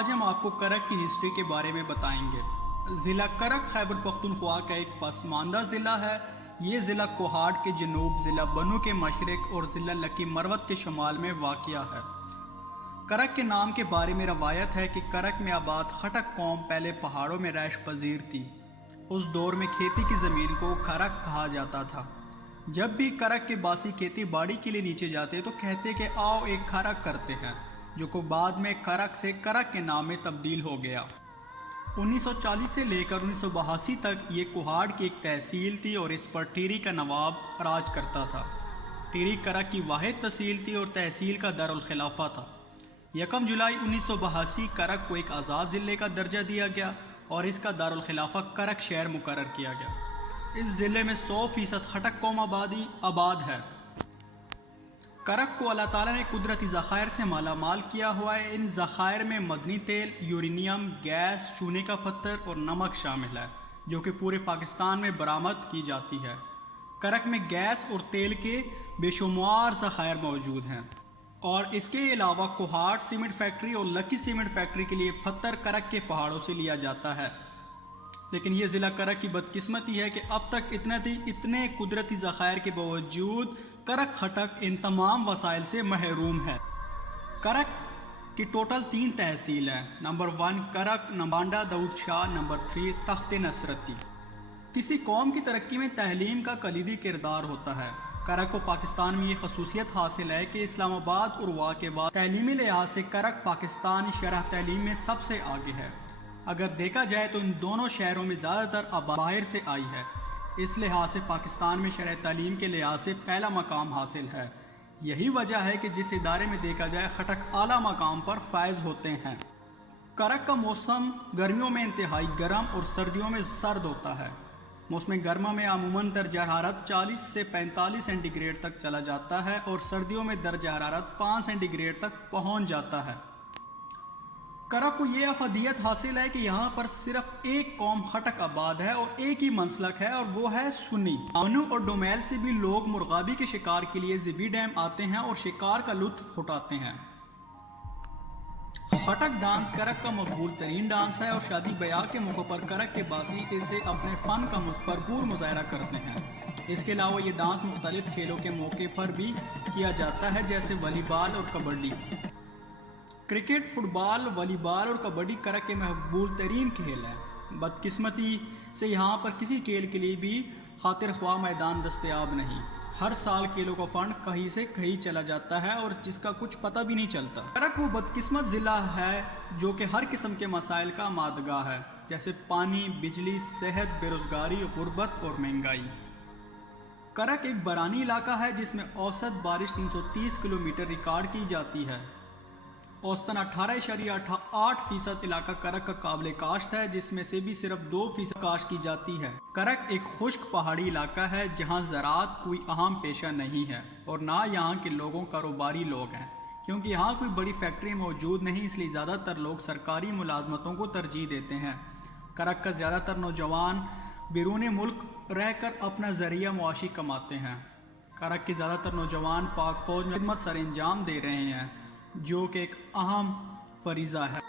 آج ہم آپ کو کرک کی ہسٹری کے بارے میں بتائیں گے۔ ضلع کرک خیبر پختونخوا کا ایک پسماندہ ضلع ہے۔ یہ ضلع کوہاٹ کے جنوب، ضلع بنو کے مشرق اور ضلع لکی مروت کے شمال میں واقع ہے۔ کرک کے نام کے بارے میں روایت ہے کہ کرک میں آباد خٹک قوم پہلے پہاڑوں میں رہائش پذیر تھی۔ اس دور میں کھیتی کی زمین کو کرک کہا جاتا تھا۔ جب بھی کرک کے باسی کھیتی باڑی کے لیے نیچے جاتے تو کہتے کہ آؤ ایک کھرک کرتے ہیں، جو کو بعد میں کرک سے کرک کے نام میں تبدیل ہو گیا۔ 1940 سے لے کر 1982 تک یہ کوہاٹ کی ایک تحصیل تھی اور اس پر ٹیری کا نواب راج کرتا تھا۔ ٹیری کرک کی واحد تحصیل تھی اور تحصیل کا دارالخلافہ تھا۔ 1 جولائی 1982 کرک کو ایک آزاد ضلع کا درجہ دیا گیا اور اس کا دارالخلافہ کرک شہر مقرر کیا گیا۔ اس ضلع میں 100% خٹک قوم آباد ہے۔ کرک کو اللہ تعالیٰ نے قدرتی ذخائر سے مالا مال کیا ہوا ہے۔ ان ذخائر میں معدنی تیل، یورینیم، گیس، چونے کا پتھر اور نمک شامل ہے، جو کہ پورے پاکستان میں برآمد کی جاتی ہے۔ کرک میں گیس اور تیل کے بے شمار ذخائر موجود ہیں، اور اس کے علاوہ کوہاٹ سیمنٹ فیکٹری اور لکی سیمنٹ فیکٹری کے لیے پتھر کرک کے پہاڑوں سے لیا جاتا ہے۔ لیکن یہ ضلع کرک کی بدقسمتی ہے کہ اب تک اتنے قدرتی ذخائر کے باوجود کرک خٹک ان تمام وسائل سے محروم ہے۔ کرک کی ٹوٹل 3 تحصیل ہیں۔ نمبر 1 کرک، نمبانڈہ داؤد شاہ، نمبر 3 تخت نصرتی۔ کسی قوم کی ترقی میں تعلیم کا کلیدی کردار ہوتا ہے۔ کرک کو پاکستان میں یہ خصوصیت حاصل ہے کہ اسلام آباد اور وا کے بعد تعلیمی لحاظ سے کرک پاکستانی شرح تعلیم میں سب سے آگے ہے۔ اگر دیکھا جائے تو ان دونوں شہروں میں زیادہ تر آبادی باہر سے آئی ہے۔ اس لحاظ سے پاکستان میں شرح تعلیم کے لحاظ سے پہلا مقام حاصل ہے۔ یہی وجہ ہے کہ جس ادارے میں دیکھا جائے خٹک اعلیٰ مقام پر فائز ہوتے ہیں۔ کرک کا موسم گرمیوں میں انتہائی گرم اور سردیوں میں سرد ہوتا ہے۔ موسم گرما میں عموماً درجہ حرارت 40 سے 45 سینٹی گریڈ تک چلا جاتا ہے اور سردیوں میں درجہ حرارت 5 سینٹی گریڈ تک پہنچ جاتا ہے۔ کرک کو یہ افادیت حاصل ہے کہ یہاں پر صرف ایک قوم خٹک آباد ہے اور ایک ہی منسلک ہے، اور وہ ہے سنی۔ بنو اور ڈومیل سے بھی لوگ مرغابی کے شکار کے لیے زبی ڈیم آتے ہیں اور شکار کا لطف اٹھاتے ہیں۔ خٹک ڈانس کرک کا مقبول ترین ڈانس ہے اور شادی بیاہ کے موقع پر کرک کے باسی اسے اپنے فن کا بھرپور مظاہرہ کرتے ہیں۔ اس کے علاوہ یہ ڈانس مختلف کھیلوں کے موقع پر بھی کیا جاتا ہے، جیسے والی بال اور کبڈی۔ کرکٹ، فٹ بال، والی بال اور کبڈی کرک کے مقبول ترین کھیل ہیں۔ بدقسمتی سے یہاں پر کسی کھیل کے لیے بھی خاطر خواہ میدان دستیاب نہیں۔ ہر سال کھیلوں کا فنڈ کہیں سے کہیں چلا جاتا ہے اور جس کا کچھ پتہ بھی نہیں چلتا۔ کرک وہ بدقسمت ضلع ہے جو کہ ہر قسم کے مسائل کا مادگاہ ہے، جیسے پانی، بجلی، صحت، بے روزگاری، غربت اور مہنگائی۔ کرک ایک بارانی علاقہ ہے جس میں اوسط بارش 330 کلومیٹر ریکارڈ کی جاتی ہے۔ اوسطاً 18.8% علاقہ کرک کا قابل کاشت ہے، جس میں سے بھی صرف 2% کاشت کی جاتی ہے۔ کرک ایک خشک پہاڑی علاقہ ہے جہاں زراعت کوئی اہم پیشہ نہیں ہے اور نہ یہاں کے لوگوں کاروباری لوگ ہیں، کیونکہ یہاں کوئی بڑی فیکٹری موجود نہیں، اس لیے زیادہ تر لوگ سرکاری ملازمتوں کو ترجیح دیتے ہیں۔ کرک کا زیادہ تر نوجوان بیرون ملک رہ کر اپنا ذریعہ معاشی کماتے ہیں۔ کرک کے زیادہ تر نوجوان پاک فوج میں خدمت سر انجام دے رہے ہیں، جو کہ ایک اہم فریضہ ہے۔